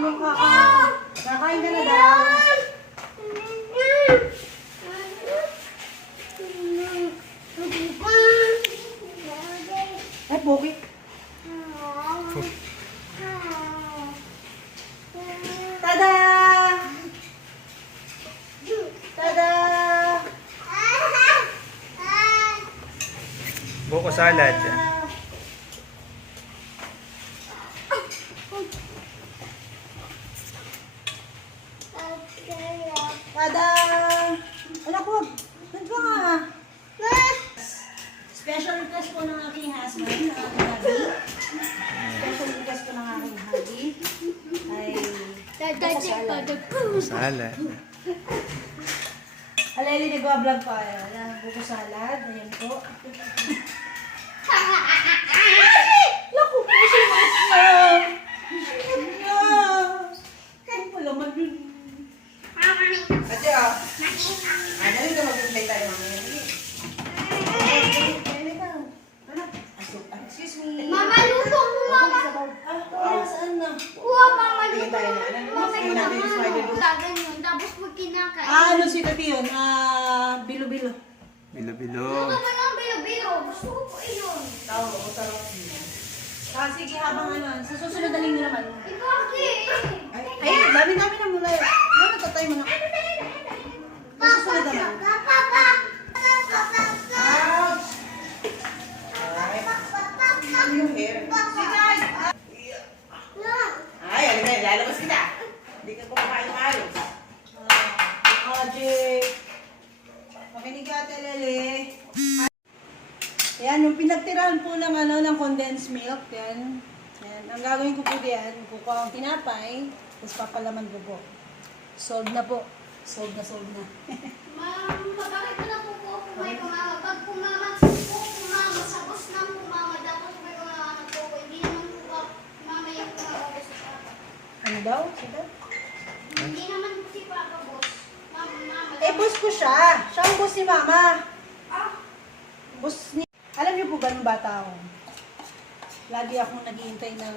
Anong kakain? Kakain ka na daw. Ay, bukit. Tada! Tada! Buko salad. Tada! Anak ko, nandito nga. Special request po ng aking husband, ng aking hubby. Special request po ng aking hubby. Ay, buko salad. Salad. Aleli, nagwa-vlog pa. Ayan, buko salad. Ayan po. Naku, sinat niya. Sinat niya. Ang palaman yun. Ate, oh. Dali ka mag-play tayo mamaya. Excuse me. Mama, luto mo, mama. Saan na? Uwa, mama, Tingin luto. tayo na. Mama, Tingin natin yung spider. Lagan yun, tapos pag kinakain. Ano si Tati yun? Bilo-bilo. Bilo-bilo. Luto mo ng bilo-bilo. Gusto ko po yun. Tao, ako tarot. Sige, habang ano, sa susunod na linggo naman. Eh, bakit? Ay, dami-dami na muna. Ano, tatay mo na. Sa susunod naman. Papa. Ouch! Ay, ano yung hair? Ay, ano na, lalabas kita. Hindi ka kumakain maayos. Magic. Makinig ka, Lele. Ayan, yung pinagtirahan po ng, ng condensed milk. Yan. Yan. Ang gagawin ko po diyan, kukuha ang tinapay, tapos papalaman ko po. Solved na po. Solved na, solved na. Ma'am, bakit mo na po po may kumama? Pag kumama, sa bus na kumama, dapat may kumama po. Hindi naman po kumama yung kumama sa papa. Ano daw? Sino? Hindi naman po si papa boss. Mama. Eh, boss ko siya. Siya ang boss ni Mama. Ah, Boss ni... Alam niyo po ba nung bata ako? Lagi akong naghihintay ng